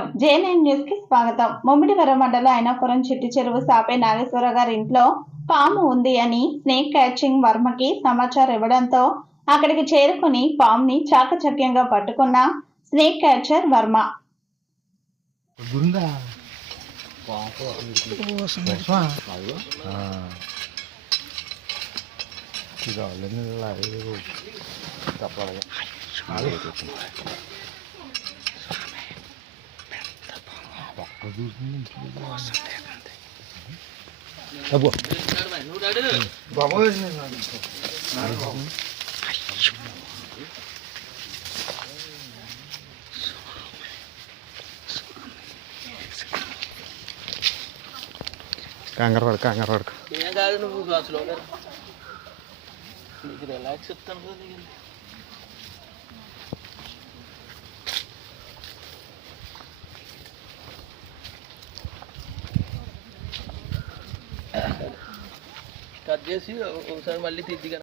నమస్కారం. JNN news కి స్వాగతం. ముమ్మిడివరం మండల అయినాపురం చిట్టి చెరువు సాపే నాగేశ్వర గారి ఇంట్లో పాము ఉంది అని స్నేక్ క్యాచింగ్ వర్మకి సమాచారం ఇవ్వడంతో అక్కడికి చేరుకుని పాముని చాకచక్యంగా పట్టుకున్న స్నేక్ క్యాచర్ వర్మ. కంగారు పడక ఏం కాదు నువ్వు అసలు నీకు రిలాక్స్ చెప్తాను కదా కట్ చేసి ఒకసారి మళ్ళీ తిద్దిగా